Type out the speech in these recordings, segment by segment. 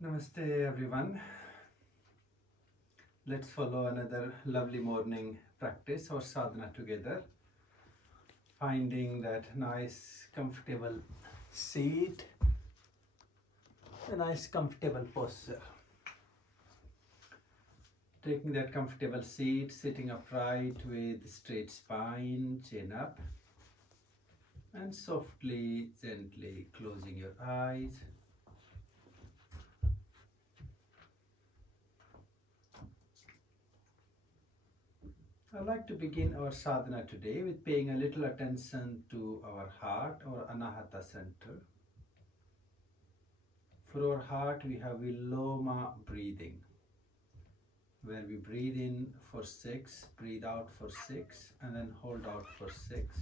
Namaste everyone. Let's follow another lovely morning practice or sadhana together. Finding that nice comfortable seat, a nice comfortable posture. Taking that comfortable seat, sitting upright with straight spine, chin up, and softly, gently closing your eyes. I'd like to begin our sadhana today with paying a little attention to our heart, our anahata center. For our heart, we have Viloma breathing, where we breathe in for 6, breathe out for 6, and then hold out for 6.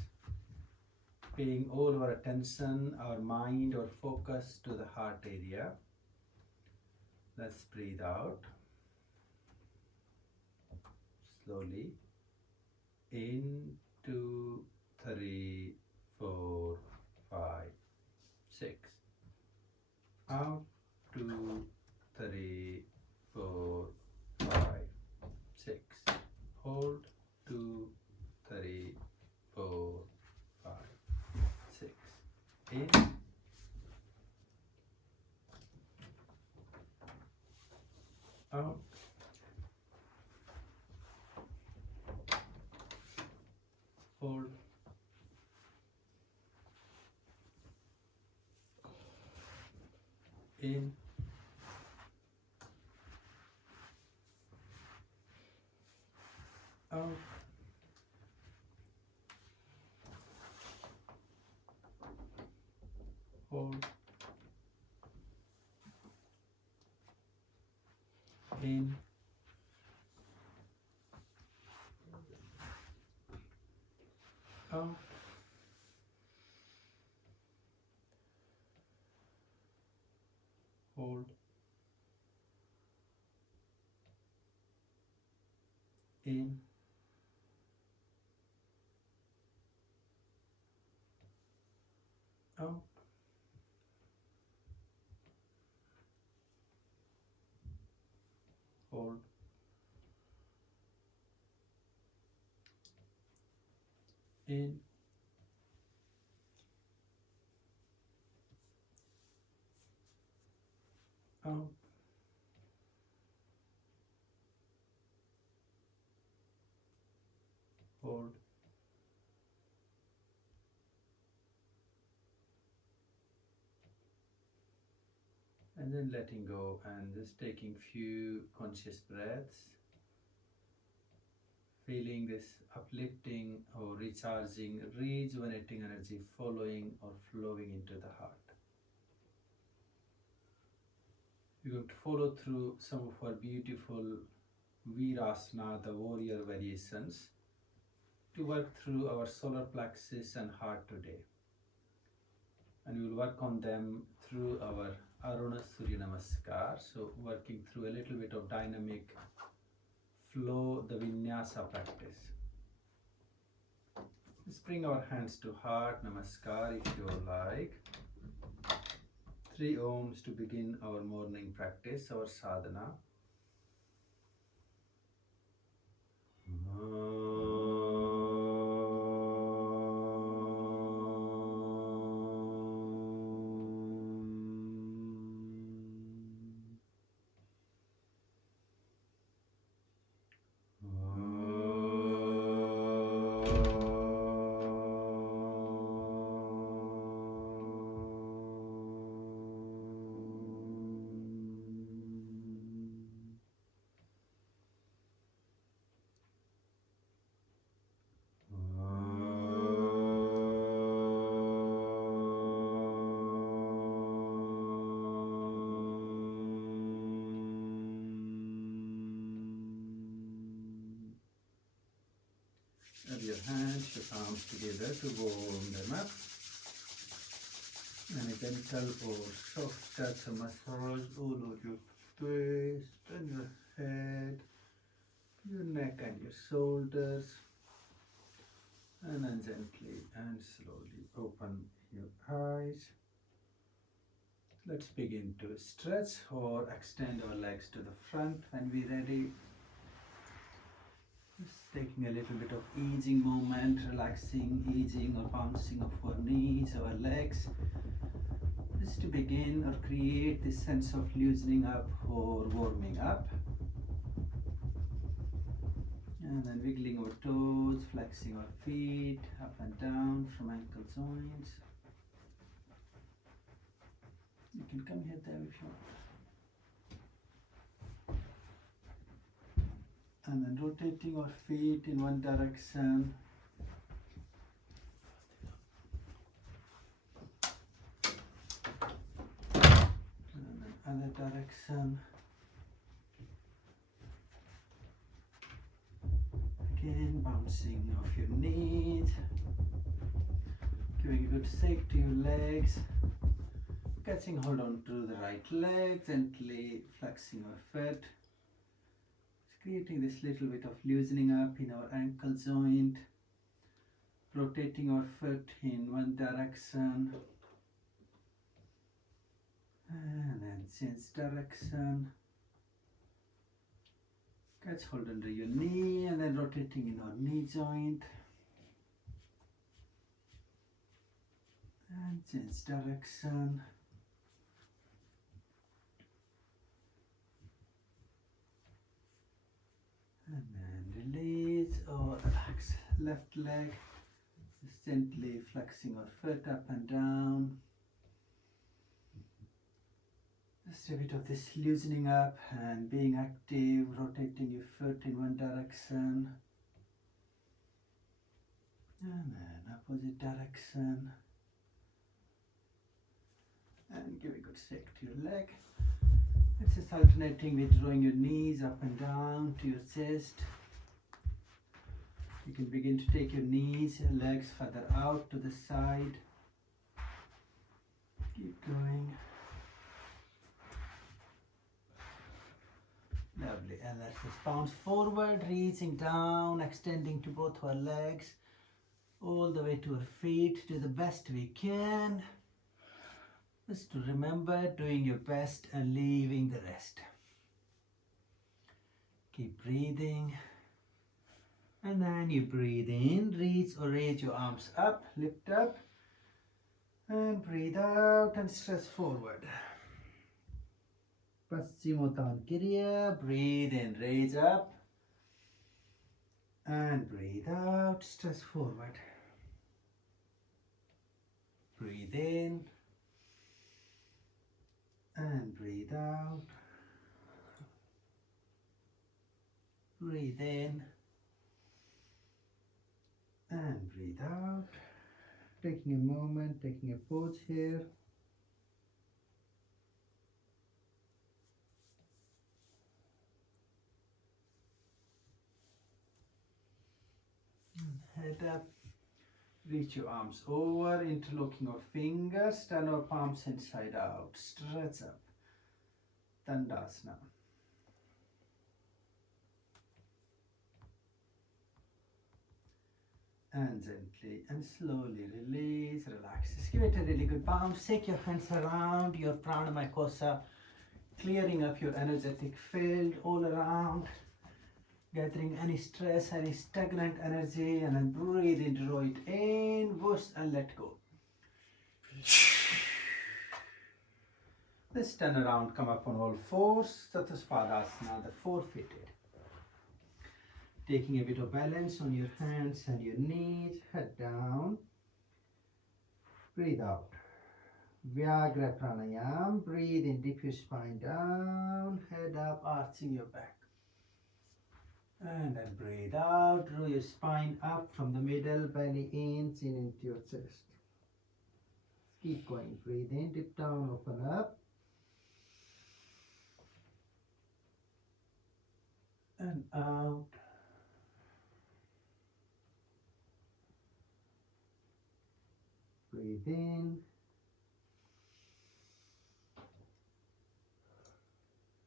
Paying all our attention, our mind, our focus to the heart area. Let's breathe out. Slowly. In, 2, 3, 4, 5, 6. Out, 2, 3, 4, 5, 6. Hold, 2, 3, 4, 5, 6. In. Out. Hold. In. Out. Hold. In. Out. Hold. In. Out. Hold. In. Out. Hold. And then letting go and just taking few conscious breaths, feeling this uplifting or recharging, rejuvenating energy following or flowing into the heart. We're going to follow through some of our beautiful Veerasana the Warrior variations to work through our solar plexus and heart today. And we will work on them through our Aruna Surya Namaskar. So working through a little bit of dynamic flow, the vinyasa practice. Let's bring our hands to heart, Namaskar if you like. 3 ohms to begin our morning practice, our sadhana. Rub your hands, your palms together to warm them up. And a gentle or soft touch of massage all over your face and your head, your neck and your shoulders. And then gently and slowly open your eyes. Let's begin to stretch or extend our legs to the front when we're ready. Just taking a little bit of easing movement, relaxing, easing or bouncing of our knees, our legs. Just to begin or create this sense of loosening up or warming up. And then wiggling our toes, flexing our feet up and down from ankle joints. You can come here, there if you want. And then rotating our feet in one direction. And then other direction. Again, bouncing off your knees. Giving a good shake to your legs. Catching hold on to the right leg, gently flexing our foot. Creating this little bit of loosening up in our ankle joint. Rotating our foot in one direction. And then change direction. Catch hold under your knee and then rotating in our knee joint. And change direction. And then release or relax. Left leg, just gently flexing our foot up and down. Just a bit of this loosening up and being active, rotating your foot in one direction. And then opposite direction. And give a good shake to your leg. It's just alternating with drawing your knees up and down to your chest. You can begin to take your knees and legs further out to the side. Keep going. Lovely. And let's just bounce forward, reaching down, extending to both our legs, all the way to our feet, do the best we can. Just to remember, doing your best and leaving the rest. Keep breathing. And then you breathe in, reach or raise your arms up, lift up. And breathe out and stretch forward. Paschimottan Kriya, breathe in, raise up. And breathe out, stretch forward. Breathe in. And breathe out. Breathe in. And breathe out. Taking a moment, taking a pause here. Head up. Reach your arms over, interlocking our fingers, turn our palms inside out, stretch up, Dandasana. And gently and slowly release, relax. Just give it a really good bounce, shake your hands around your pranamaya kosa, clearing up your energetic field all around. Gathering any stress, any stagnant energy, and then breathe in, draw it in, whoosh, and let go. Let's turn around, come up on all fours, Chatuspadasana, the four-footed. Taking a bit of balance on your hands and your knees, head down. Breathe out. Vyagra pranayam, breathe in, dip your spine down, head up, arching your back. And then breathe out, draw your spine up from the middle, belly in, chin into your chest. Keep going, breathe in, dip down, open up. And out. Breathe in.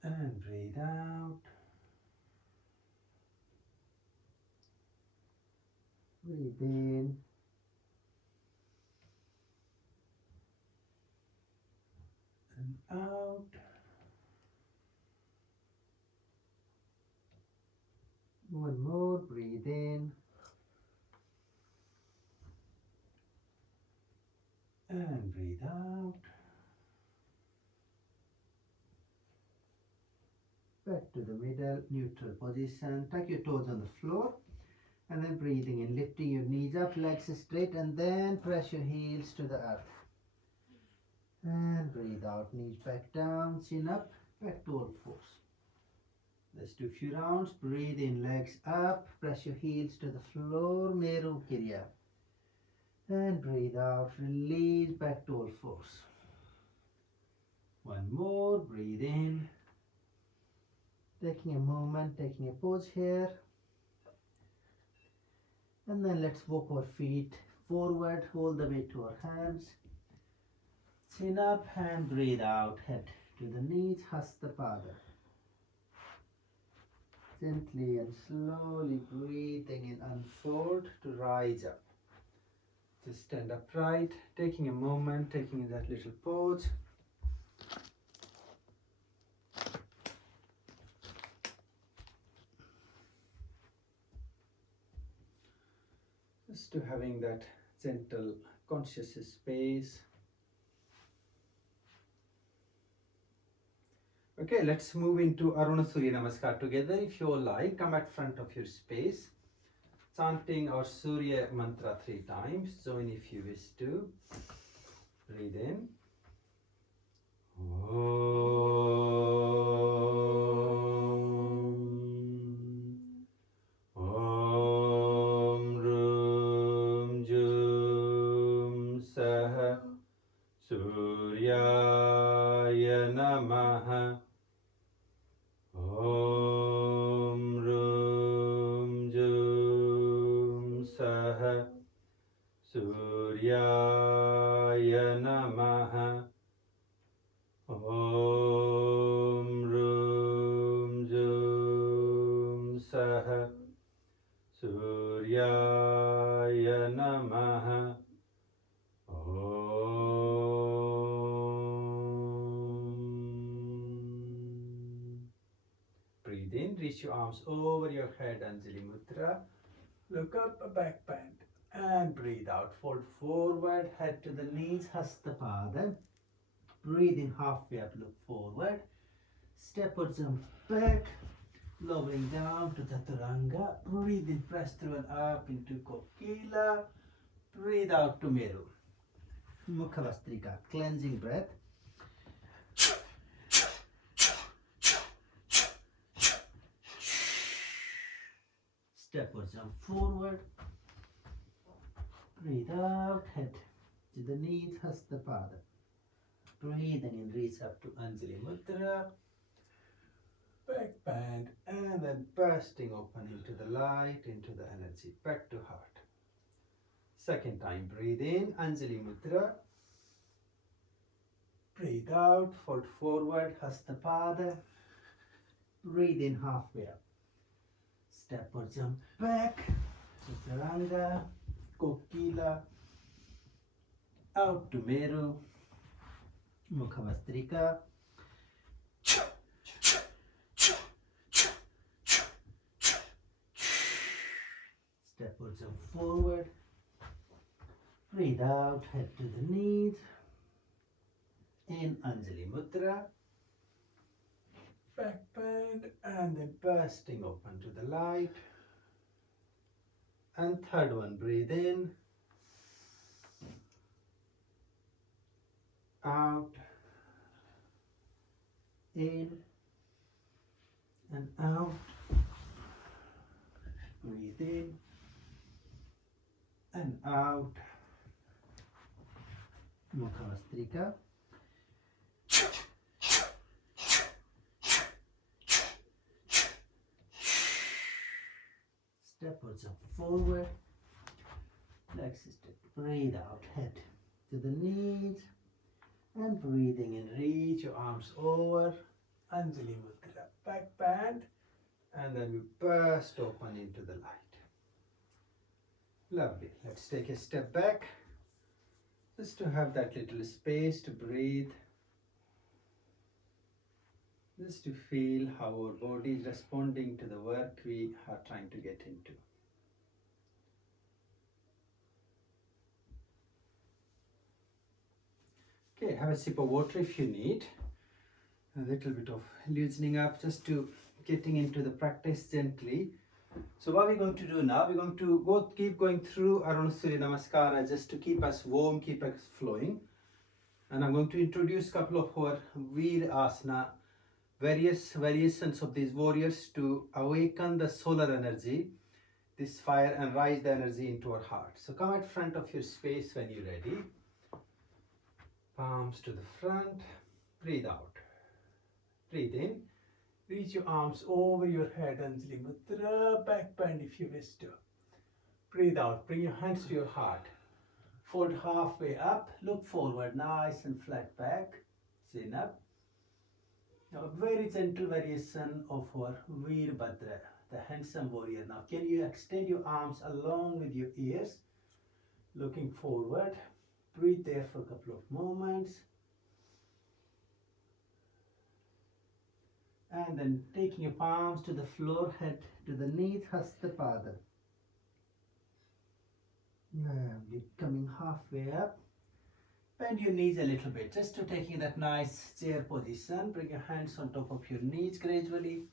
And breathe out. Breathe in. And and out. One more, breathe in and breathe out. Back to the middle, neutral position. Tuck your toes on the floor and then breathing in, lifting your knees up, legs straight, and then press your heels to the earth. And breathe out, knees back down, chin up, back to all fours. Let's do a few rounds. Breathe in, legs up, press your heels to the floor, Meru Kriya. And breathe out, release, back to all fours. One more, breathe in. Taking a moment, taking a pause here. And then let's walk our feet forward, all the way to our hands. Chin up and breathe out, head to the knees, Hasta Pada. Gently and slowly breathing in, unfold to rise up. Just stand upright, taking a moment, taking that little pause. Just to having that gentle, conscious space. Okay, let's move into Aruna Surya Namaskar together. If you all like, come at front of your space, chanting our Surya mantra 3 times. Join if you wish to. Breathe in. Suryaya Namaha. Om Rum Jum Saha Suryaya Namaha. Om Rum Jum Saha Suryaya Namaha. Breathe in, reach your arms over your head, Anjali Mudra. Look up, a back bend. And breathe out, fold forward, head to the knees, Hasta Pada. Breathe in, halfway up, look forward. Step or jump back, lowering down to Chaturanga. Breathe in, press through and up into Kokila. Breathe out to Meru. Mukha cleansing breath. Step or jump forward. Breathe out, head to the knees, Hasta Pada. Breathing in, reach up to Anjali Mudra. Back bend and then bursting open into the light, into the energy, back to heart. Second time, breathe in, Anjali Mudra. Breathe out, fold forward, Hasta Pada. Breathe in, halfway up. Step or jump back, Chaturanga, Kokila, out to Meru, Mukha. Step or jump forward, breathe out, head to the knees, in Anjali Mudra. Back bend and then bursting open to the light. And third one, breathe in, out, in and out. Breathe in and out. Mukha. Step or jump forward, legs straight, breathe out, head to the knees, and breathing in, reach your arms over, Anjali Mudra, back bend, and then we burst open into the light. Lovely. Let's take a step back, just to have that little space to breathe Just to feel how our body is responding to the work we are trying to get into. Okay, have a sip of water if you need. A little bit of loosening up, just to getting into the practice gently. So what we're going to do now, we're going to keep going through Surya Namaskar just to keep us warm, keep us flowing. And I'm going to introduce a couple of our Veerasana, various variations of these warriors to awaken the solar energy, this fire, and rise the energy into our heart. So come at front of your space when you're ready. Palms to the front. Breathe out. Breathe in. Reach your arms over your head, Anjali Mudra, back bend if you wish to. Breathe out. Bring your hands to your heart. Fold halfway up. Look forward. Nice and flat back. Chin up. Now a very gentle variation of our Veerabhadra, the handsome warrior. Now can you extend your arms along with your ears? Looking forward. Breathe there for a couple of moments. And then taking your palms to the floor, head to the knees, Hasta Pada. Now you're coming halfway up. Bend your knees a little bit, just to taking that nice chair position. Bring your hands on top of your knees gradually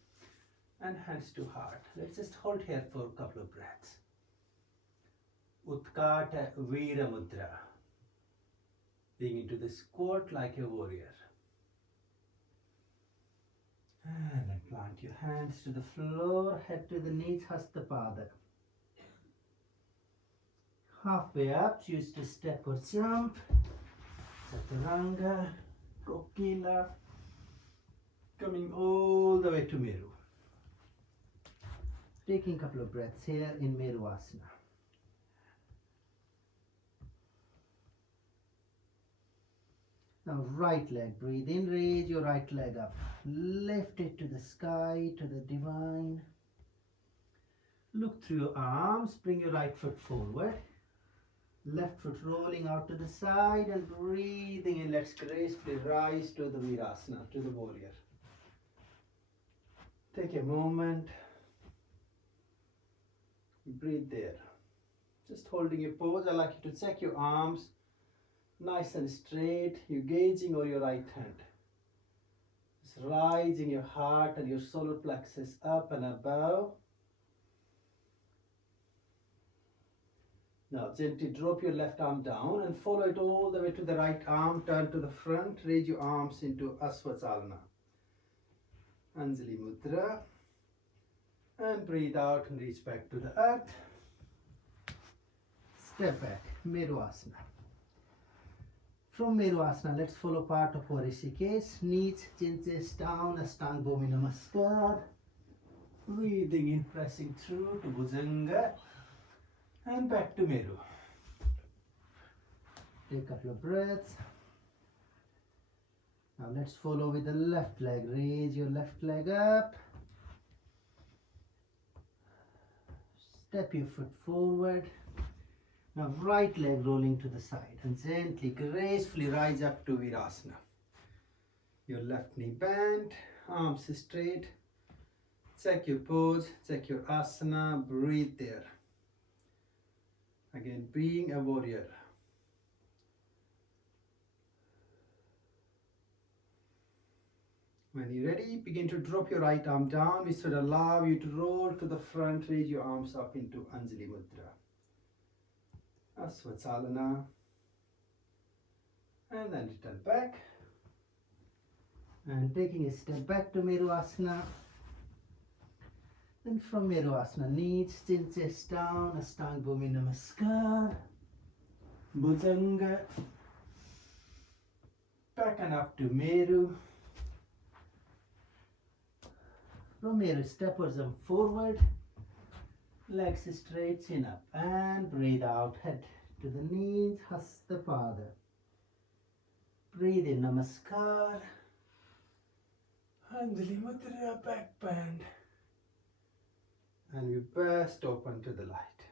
and hands to heart. Let's just hold here for a couple of breaths. Utkata Veera Mudra. Being into the squat like a warrior. And then plant your hands to the floor, head to the knees, Hasta Pada. Halfway up, choose to step or jump. Chaturanga, Kokila. Coming all the way to Meru. Taking a couple of breaths here in Veerasana. Now right leg, breathe in, raise your right leg up. Lift it to the sky, to the divine. Look through your arms, bring your right foot forward. Left foot rolling out to the side and breathing in. Let's gracefully rise to the Veerasana, to the warrior. Take a moment. Breathe there. Just holding your pose. I'd like you to check your arms. Nice and straight. You're gauging over your right hand. Just rising your heart and your solar plexus up and above. Now gently drop your left arm down and follow it all the way to the right arm. Turn to the front. Raise your arms into Asvachalana. Anjali Mudra. And breathe out and reach back to the earth. Step back. Veerasana. From Veerasana, let's follow part of our Rishikesh. Knees, chin, chest down, Ashtanga Namaskar. Breathing in, pressing through to Bhujanga. And back to Meru. Take a couple of breaths. Now let's follow with the left leg. Raise your left leg up. Step your foot forward. Now right leg rolling to the side and gently, gracefully rise up to Veerasana. Your left knee bent, arms straight. Check your pose, check your asana, breathe there. Again, being a warrior. When you're ready, begin to drop your right arm down. We should allow you to roll to the front, raise your arms up into Anjali Mudra. Asvachalana. And then return back. And taking a step back to Veerasana. Then from Veerasana, knees, chin, chest down, Ashtanga Namaskar. Bhujanga. Back and up to Meru. From Meru, step or jump forward. Legs straight, chin up. And breathe out, head to the knees, Hasta Pada. Breathe in, Namaskar. Anjali Mudra, back bend. And we burst open to the light.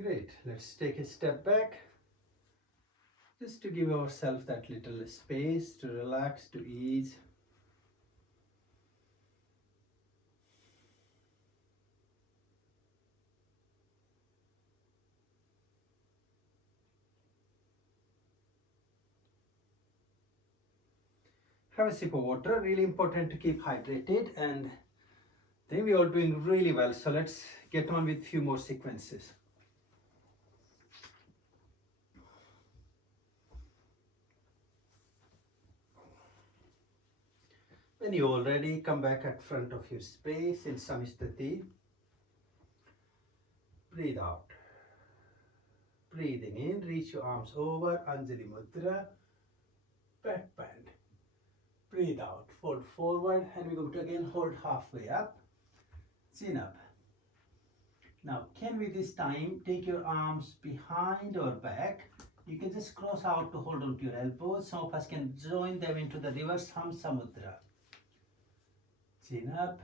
Great. Let's take a step back. Just to give ourselves that little space to relax, to ease. Have a sip of water. Really important to keep hydrated, and I think we are doing really well. So let's get on with few more sequences. When you're all ready, come back at front of your space in Samistati. Breathe out. Breathing in, reach your arms over, Anjali Mudra, back bend. Breathe out, fold forward, and we're going to again hold halfway up, chin up. Now, can we this time take your arms behind or back? You can just cross out to hold on to your elbows. Some of us can join them into the reverse Hamsa Mudra. Chin up.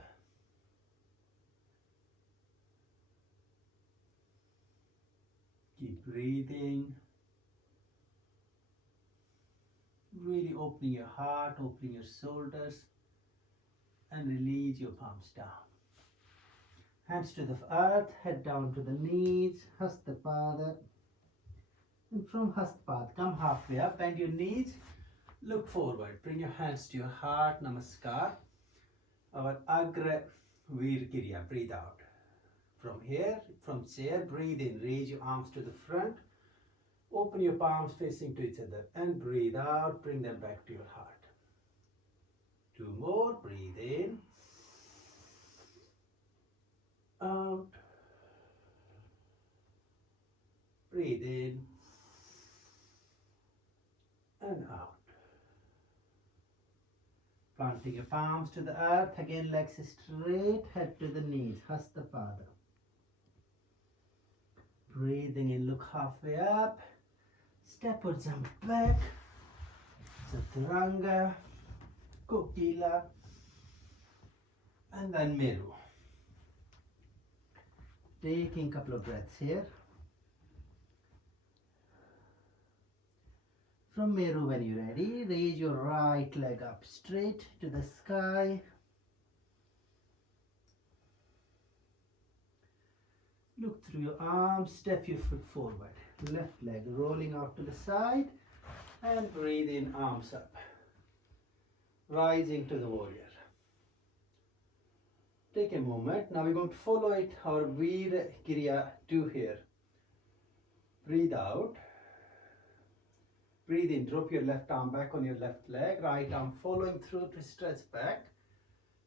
Keep breathing. Really opening your heart, opening your shoulders, and release your palms down. Hands to the earth, head down to the knees, Hastapada. And from Hastapada, come halfway up, bend your knees, look forward, bring your hands to your heart, Namaskar. Our Agra Veer Kriya, breathe out. From here, from chair, breathe in, raise your arms to the front, open your palms facing to each other, and breathe out, bring them back to your heart. Two more, breathe in, out, breathe in, and out. Planting your palms to the earth, again legs straight, head to the knees, Hastapada. Breathing in, look halfway up, step or jump back, Chaturanga, Kokila, and then Meru. Taking a couple of breaths here. From Meru, when you're ready, raise your right leg up straight to the sky. Look through your arms, step your foot forward. Left leg rolling out to the side, and breathe in, arms up. Rising to the warrior. Take a moment. Now we're going to follow it, our Veera Kriya 2 here. Breathe out. Breathe in, drop your left arm back on your left leg, right arm following through to stretch back.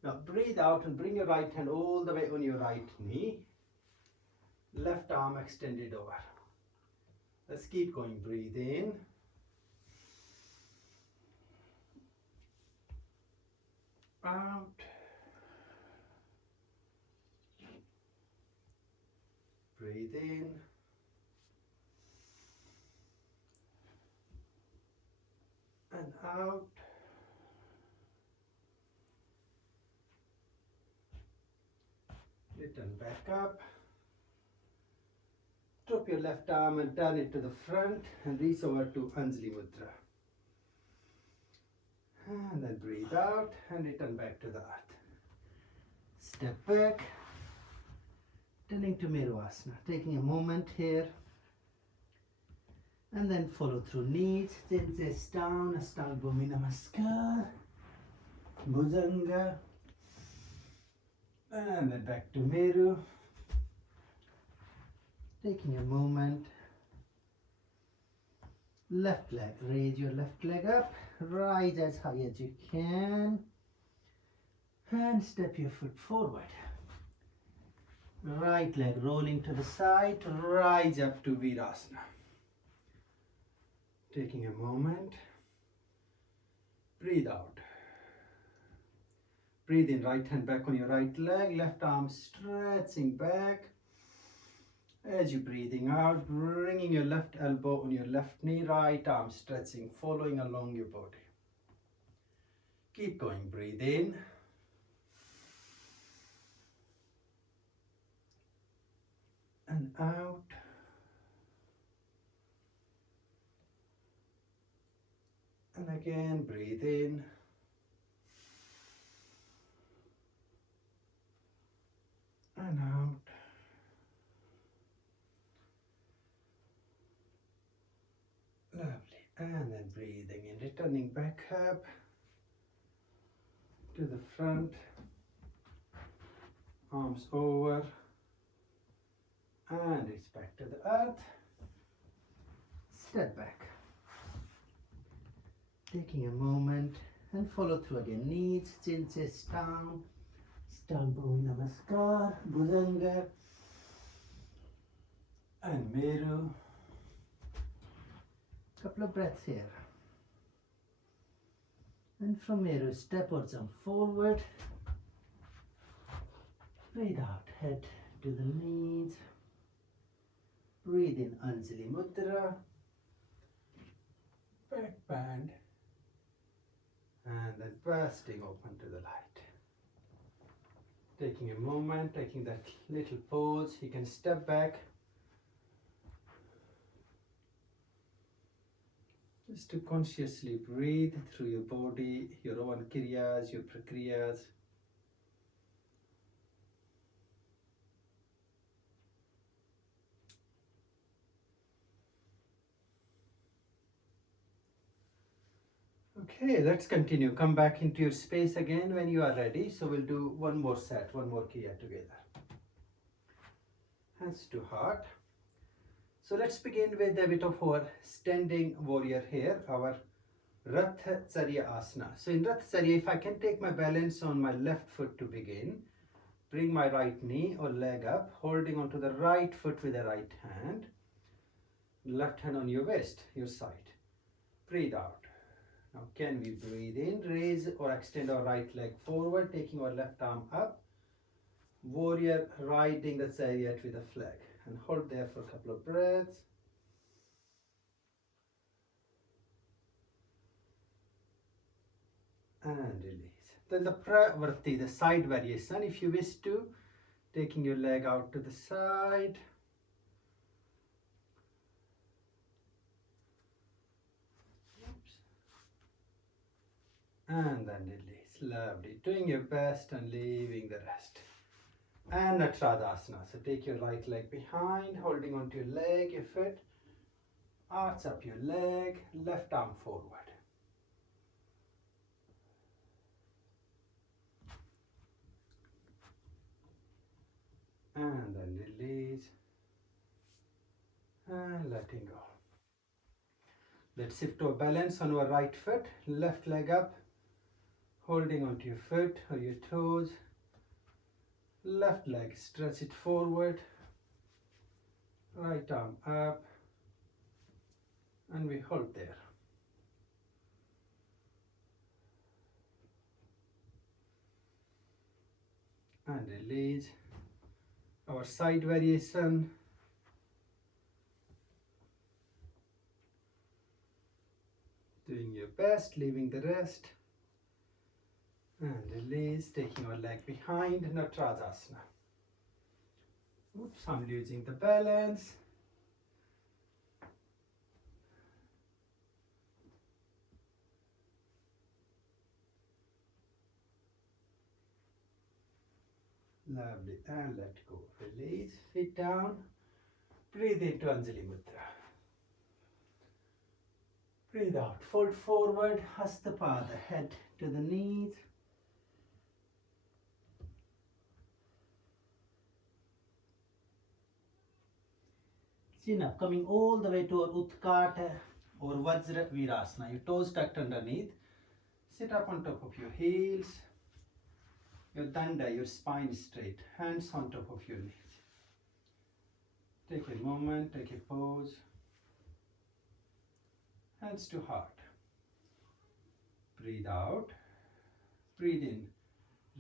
Now breathe out and bring your right hand all the way on your right knee. Left arm extended over. Let's keep going. Breathe in. Out. Breathe in. And out. Return back up. Drop your left arm and turn it to the front and reach over to Anjali Mudra. And then breathe out and return back to the earth. Step back, turning to Veerasana, taking a moment here. And then follow through knees, chin chest down, Ashtanga Bhumi Namaskar, Bhujanga, and then back to Meru. Taking a moment, left leg, raise your left leg up, rise as high as you can, and step your foot forward. Right leg rolling to the side, rise up to Veerasana. Taking a moment, breathe out. Breathe in, right hand back on your right leg, left arm stretching back. As you're breathing out, bringing your left elbow on your left knee, right arm stretching, following along your body. Keep going, breathe in. And out. again, breathe in. And out. Lovely. And then breathing in, returning back up to the front. Arms over. And it's back to the earth. Step back. Taking a moment and follow through again. Knees, chin, chest down. Stomp Aruna Namaskar, Bhujanga. And Meru. Couple of breaths here. And from Meru, step or jump forward. Breathe out, head to the knees. Breathe in Anjali Mudra. Back bend. And then bursting open to the light. Taking a moment, taking that little pause. You can step back. Just to consciously breathe through your body, your own Kriyas, your Prakriyas. Okay, let's continue. Come back into your space again when you are ready. So we'll do one more set, one more Kriya together. Hands to heart. So let's begin with a bit of our standing warrior here, our Ratha Charya Asana. So in Ratha Charya, if I can take my balance on my left foot to begin, bring my right knee or leg up, holding onto the right foot with the right hand, left hand on your waist, your side. Breathe out. Now can we breathe in, raise or extend our right leg forward, taking our left arm up, warrior riding the chariot with a flag, and hold there for a couple of breaths. And release. Then the Pravarti, the side variation, if you wish to, taking your leg out to the side. And then release. Lovely. Doing your best and leaving the rest. And Natradasana. So take your right leg behind, holding onto your leg, your foot. Arch up your leg, left arm forward. And then release. And letting go. Let's shift to a balance on our right foot, left leg up, holding onto your foot or your toes. Left leg, stretch it forward. Right arm up. And we hold there. And release. Our side variation. Doing your best, leaving the rest. And release, taking our leg behind, Natradasana. Oops, I'm losing the balance. Lovely, and let go. Release, sit down. Breathe into Anjali Mudra. Breathe out, fold forward, Hastapada, head to the knees. Chin up, coming all the way to our Utkata or Vajra Veerasana. Your toes tucked underneath. Sit up on top of your heels. Your danda, your spine is straight. Hands on top of your knees. Take a moment, take a pause. Hands to heart. Breathe out. Breathe in.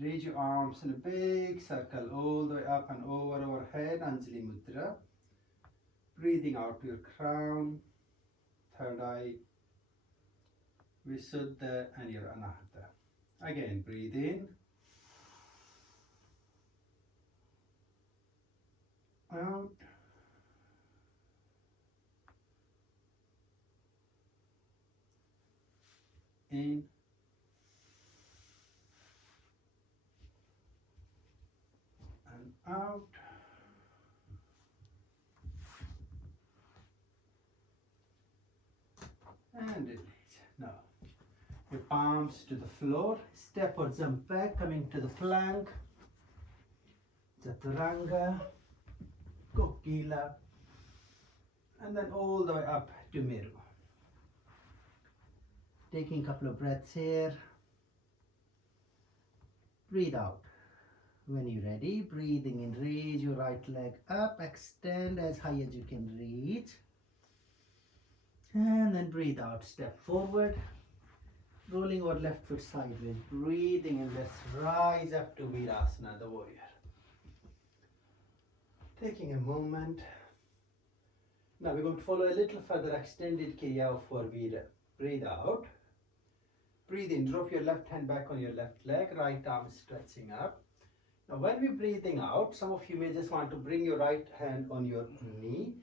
Raise your arms in a big circle all the way up and over our head, Anjali Mudra. Breathing out to your crown, third eye, Visuddha and your Anahata. Again, breathe in. Out. in and out. And release. Now, your palms to the floor, step or jump back, coming to the plank, Chaturanga, Kokila, and then all the way up to Meru. Taking a couple of breaths here. Breathe out. When you're ready, breathing in, raise your right leg up, extend as high as you can reach. And then breathe out, step forward, rolling our left foot sideways, breathing in, let's rise up to Veerasana the Warrior. Taking a moment. Now we're going to follow a little further extended Kriya of our Veera. Breathe out. Breathe in, drop your left hand back on your left leg, right arm stretching up. Now when we're breathing out, some of you may just want to bring your right hand on your knee,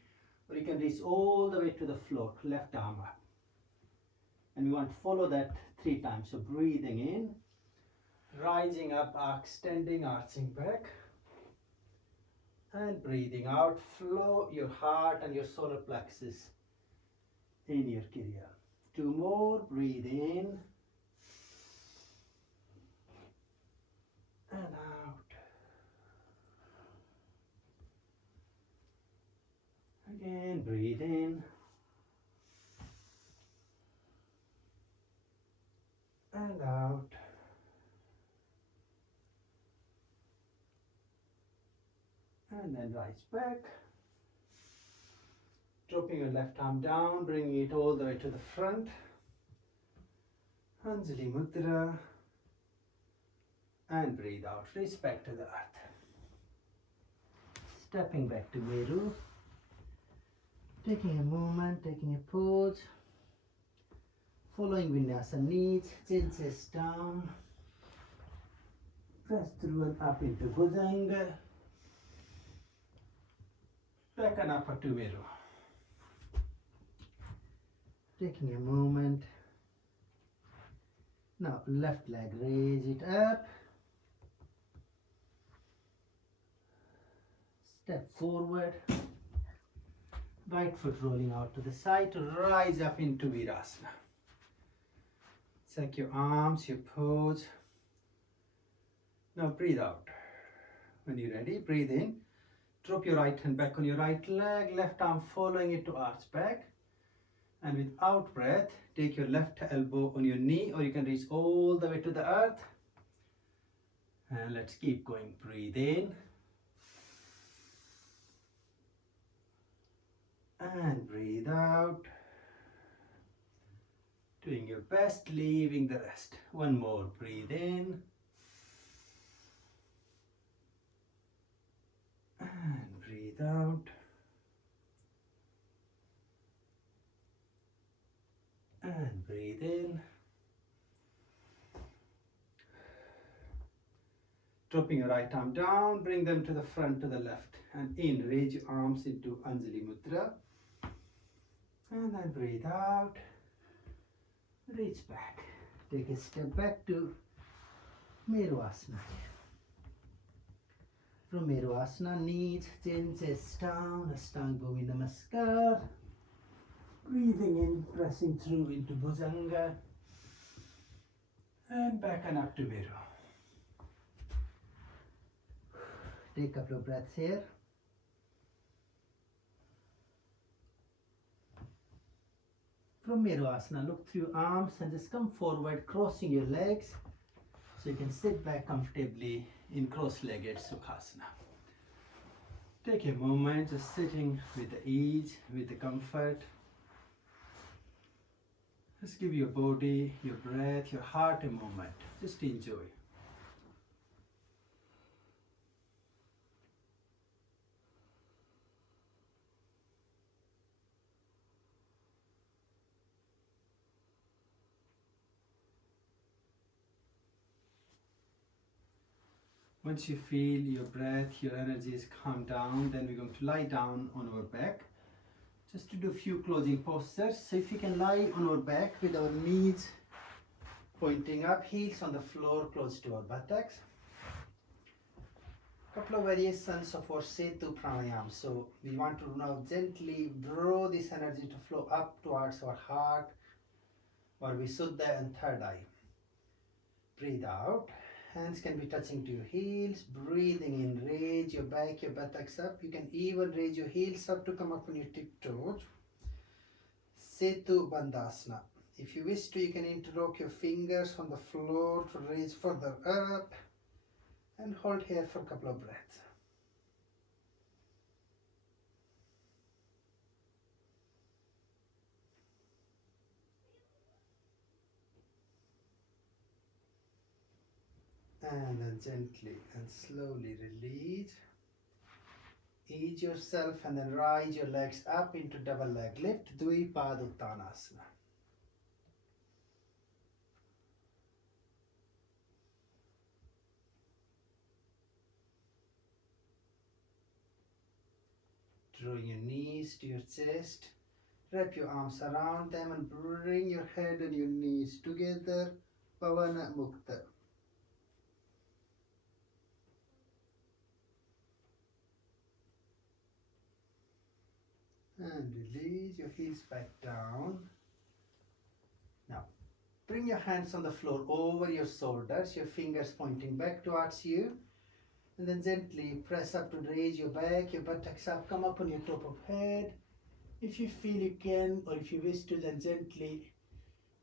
or you can reach all the way to the floor, left arm up. And we want to follow that 3 times. So breathing in, rising up, extending, arching back. And breathing out, flow your heart and your solar plexus in your Kriya. 2 more, breathe in. And out. Again, breathe in. And out. And then rise back. Dropping your left arm down, bringing it all the way to the front. Anjali Mudra. And breathe out, reach back to the earth. Stepping back to Meru. Taking a moment, taking a pause. Following Vinyasa needs, chin chest down. Press through and up into Bhujanga. Back and up to Meru. Taking a moment. Now left leg, raise it up. Step forward. Right foot rolling out to the side to rise up into Veerasana. Check your arms, your pose. Now breathe out. When you're ready, breathe in. Drop your right hand back on your right leg, left arm following it to arch back. And with out breath, take your left elbow on your knee, or you can reach all the way to the earth. And let's keep going. Breathe in. And breathe out. Doing your best, leaving the rest. 1 more. Breathe in. And breathe out. And breathe in. Dropping your right arm down, bring them to the front, to the left. And in, raise your arms into Anjali Mudra. And then breathe out. Reach back. Take a step back to Veerasana. From Veerasana, knees, chin, chest down, Aruna Namaskar. Breathing in, pressing through into Bhujanga. And back and up to Veera. Take a couple of breaths here. From Veerasana, look through your arms and just come forward, crossing your legs. So you can sit back comfortably in cross-legged Sukhasana. Take a moment, just sitting with the ease, with the comfort. Just give your body, your breath, your heart a moment. Just enjoy. Once you feel your breath, your energy is calmed down, then we're going to lie down on our back. Just to do a few closing postures. So if you can lie on our back with our knees pointing up, heels on the floor close to our buttocks. Couple of variations of our Setu pranayama. So we want to now gently draw this energy to flow up towards our heart or Visuddha and third eye. Breathe out. Hands can be touching to your heels. Breathing in, raise your back, your buttocks up. You can even raise your heels up to come up on your tiptoes. Setu Bandhasana. If you wish to, you can interlock your fingers on the floor to raise further up and hold here for a couple of breaths. And then gently and slowly release. Ease yourself and then rise your legs up into double leg lift, Dvipada Uttanasana. Drawing your knees to your chest, wrap your arms around them and bring your head and your knees together, Pavana Mukta. And release your heels back down. Now, bring your hands on the floor over your shoulders, your fingers pointing back towards you. And then gently press up to raise your back, your buttocks up, come up on your top of head. If you feel you can, or if you wish to, then gently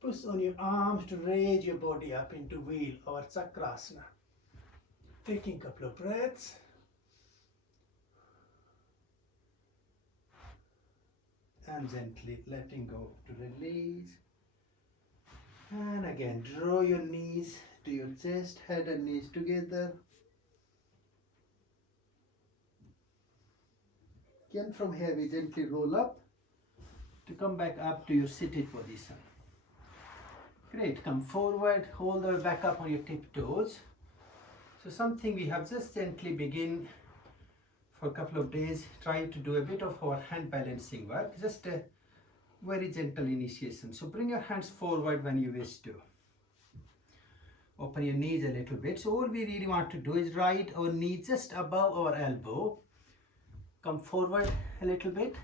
push on your arms to raise your body up into wheel or chakrasana. Taking a couple of breaths. And gently letting go to release. And again, draw your knees to your chest, head and knees together. Again, from here we gently roll up to come back up to your seated position. Great, come forward, hold the way back up on your tiptoes. So something we have just gently begin for a couple of days, trying to do a bit of our hand balancing work, just a very gentle initiation. So bring your hands forward when you wish to. Open your knees a little bit. So all we really want to do is ride our knee just above our elbow. Come forward a little bit.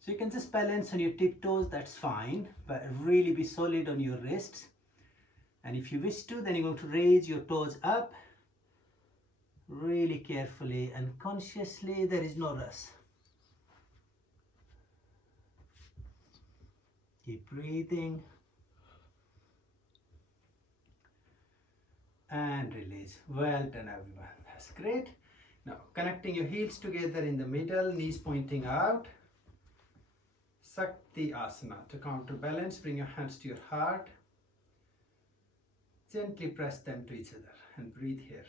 So you can just balance on your tiptoes, that's fine, but really be solid on your wrists. And if you wish to, then you're going to raise your toes up. Really carefully and consciously, there is no rush. Keep breathing. And release. Well done, everyone. That's great. Now, connecting your heels together in the middle, knees pointing out. Sakti Asana. To counterbalance, bring your hands to your heart. Gently press them to each other and breathe here.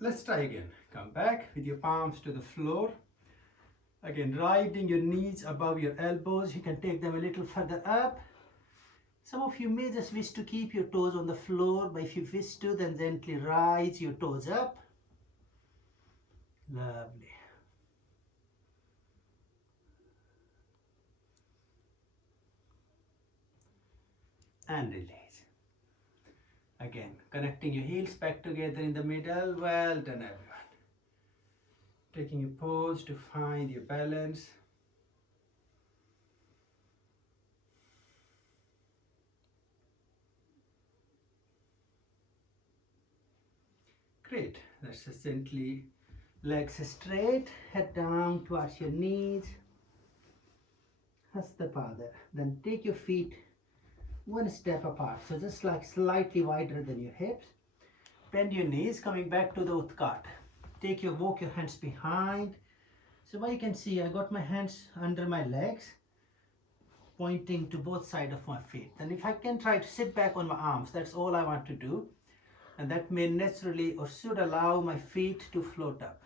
Let's try again. Come back with your palms to the floor. Again, riding your knees above your elbows. You can take them a little further up. Some of you may just wish to keep your toes on the floor, but if you wish to, then gently rise your toes up. Lovely. And release. Again, connecting your heels back together in the middle. Well done, everyone. Taking a pause to find your balance. Great. Let's just gently legs straight, head down towards your knees. Hastapada. Then take your feet one step apart, so just like slightly wider than your hips. Bend your knees, coming back to the Utkat. Walk your hands behind. So what you can see, I got my hands under my legs, pointing to both sides of my feet. And if I can try to sit back on my arms, that's all I want to do. And that may naturally or should allow my feet to float up.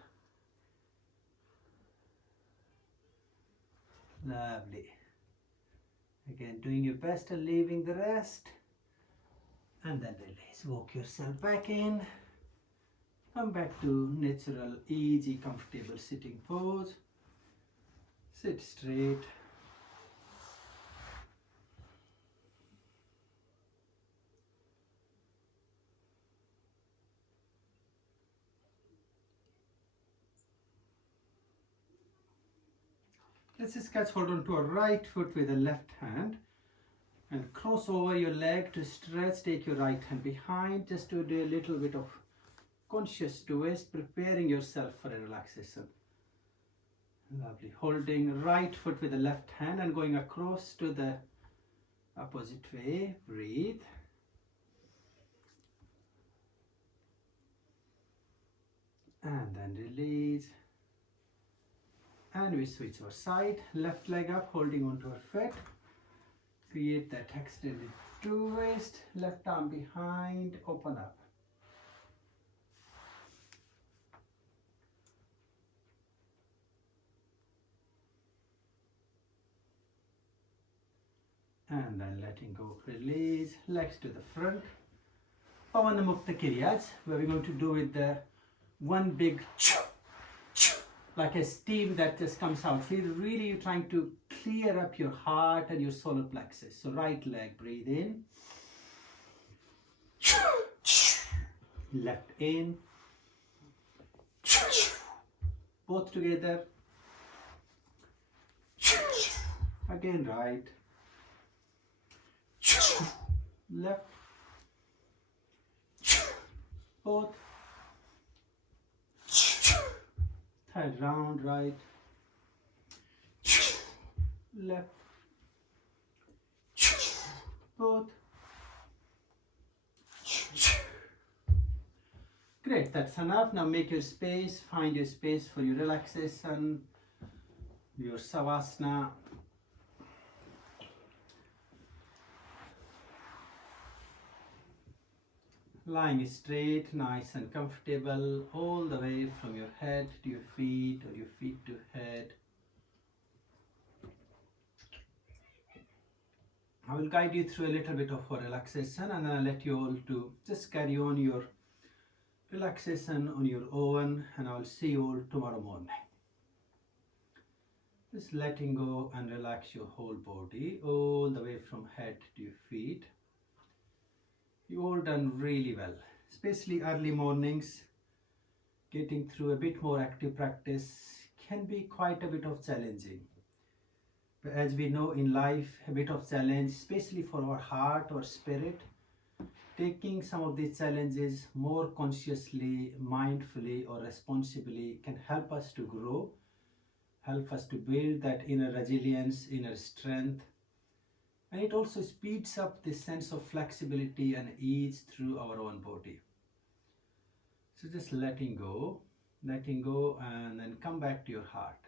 Lovely. Again, doing your best and leaving the rest. And then release. Walk yourself back in. Come back to natural, easy, comfortable sitting pose. Sit straight. Let's just catch hold on to our right foot with the left hand and cross over your leg to stretch. Take your right hand behind just to do a little bit of conscious twist, preparing yourself for a relaxation. Lovely. Holding right foot with the left hand and going across to the opposite way. Breathe. And then release. And we switch our side. Left leg up, holding onto our foot. Create that extended twist. Left arm behind, open up. And then letting go, release, legs to the front. Untitled Kriyas, where we're going to do with the one big like a steam that just comes out. Feel really you're trying to clear up your heart and your solar plexus. So right leg, breathe in. Left in. Both together. Again right. Left. Both. Third round, right. Left. Both. Great, that's enough. Now make your space, find your space for your relaxation, your savasana. Lying straight, nice and comfortable, all the way from your head to your feet or your feet to head. I will guide you through a little bit of a relaxation and then I'll let you all to just carry on your relaxation on your own, and I will see you all tomorrow morning. Just letting go and relax your whole body all the way from head to your feet. You all done really well, especially early mornings. Getting through a bit more active practice can be quite a bit of challenging. But as we know in life, a bit of challenge, especially for our heart or spirit, taking some of these challenges more consciously, mindfully or responsibly can help us to grow, help us to build that inner resilience, inner strength. And it also speeds up this sense of flexibility and ease through our own body. So just letting go and then come back to your heart.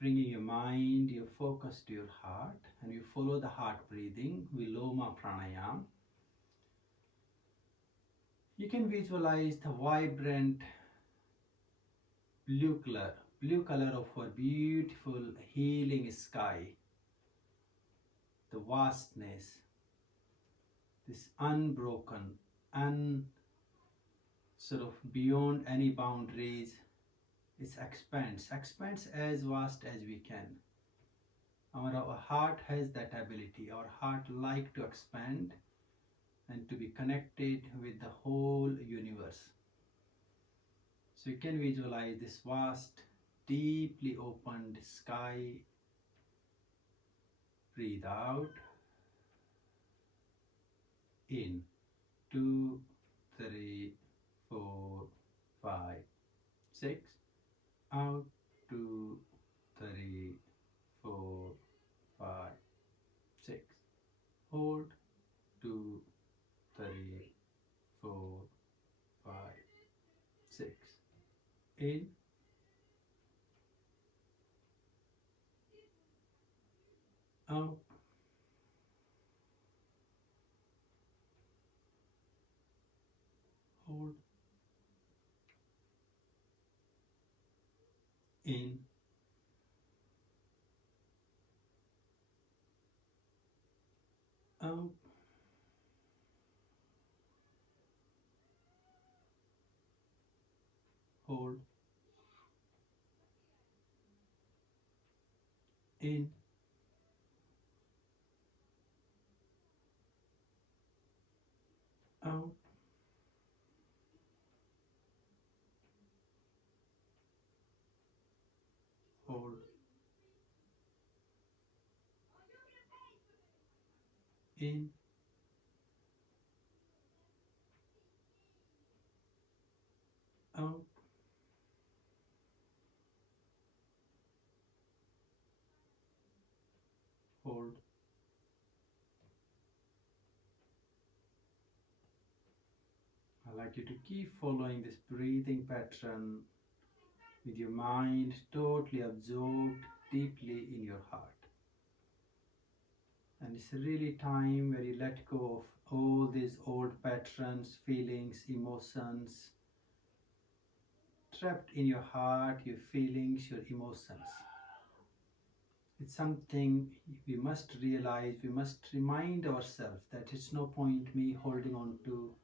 Bringing your mind, your focus to your heart, and you follow the heart breathing, Viloma Pranayam. You can visualize the vibrant blue color of our beautiful healing sky. The vastness, this unbroken, sort of beyond any boundaries, it expands as vast as we can. Our heart has that ability. Our heart like to expand and to be connected with the whole universe. So you can visualize this vast, deeply opened sky. Breathe out. In. 2, 3, 4, 5, 6. Out. 2, 3, 4, 5, 6. Hold. 2, 3, 4, 5, 6. In. Out. Hold. In. Out. Hold. In, out, hold, in, out, hold. I'd like you to keep following this breathing pattern with your mind totally absorbed deeply in your heart. And it's really time where you let go of all these old patterns, feelings, emotions trapped in your heart, your feelings, your emotions. It's something we must realize, we must remind ourselves that it's no point me holding on to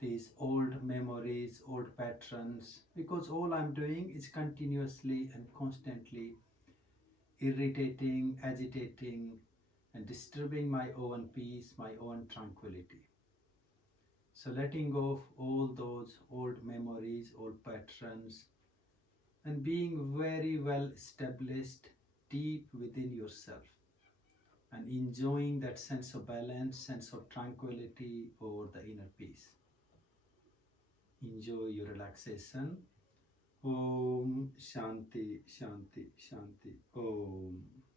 these old memories, old patterns, because all I'm doing is continuously and constantly irritating, agitating, and disturbing my own peace, my own tranquility. So, letting go of all those old memories, old patterns, and being very well established deep within yourself, and enjoying that sense of balance, sense of tranquility or the inner peace. Enjoy your relaxation. Om Shanti Shanti Shanti Om.